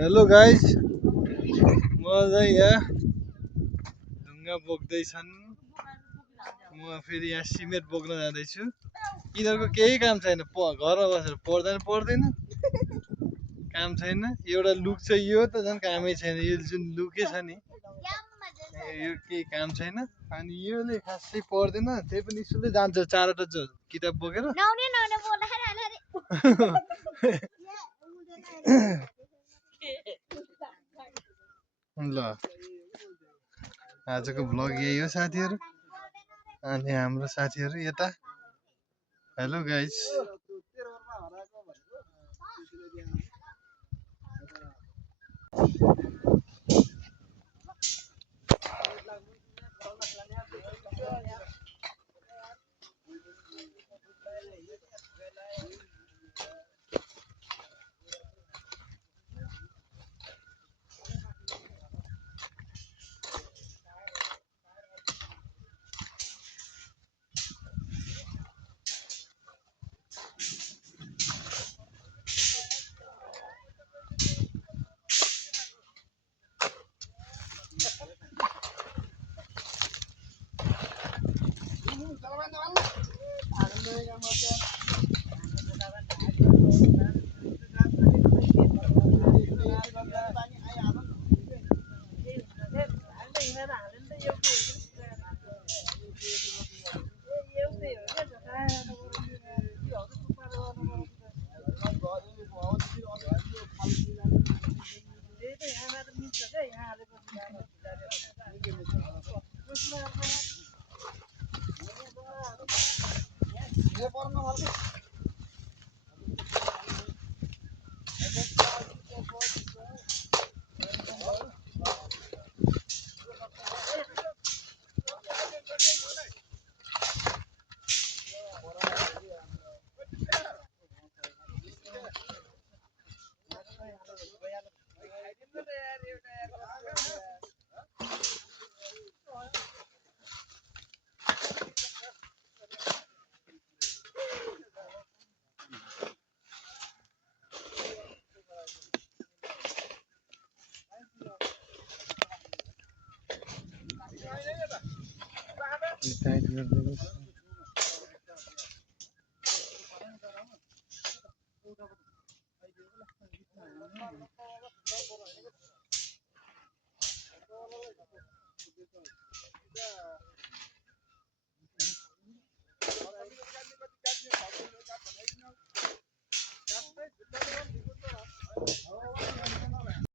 Hello guys, म चाहिँ यहाँ ढुङ्गा बोक्दैछन्। म फेरि यहाँ सिमेन्ट बोक्न जाँदैछु। यिनीहरूको केही काम छैन, घरमा बसेर पढ्दा नि पढ्दैन, काम छैन। एउटा लुक चाहिँ यो त झन् कामै छैन। यो जुन लुकै छ नि, यो केही काम छैन। अनि योले खासै पढ्दैन, त्यही पनि स्कुलै जान्छ 4वटा किताब बोकेर। ल आजको भ्लग यही हो साथीहरू। अनि हाम्रो साथीहरू यता। Hello guys,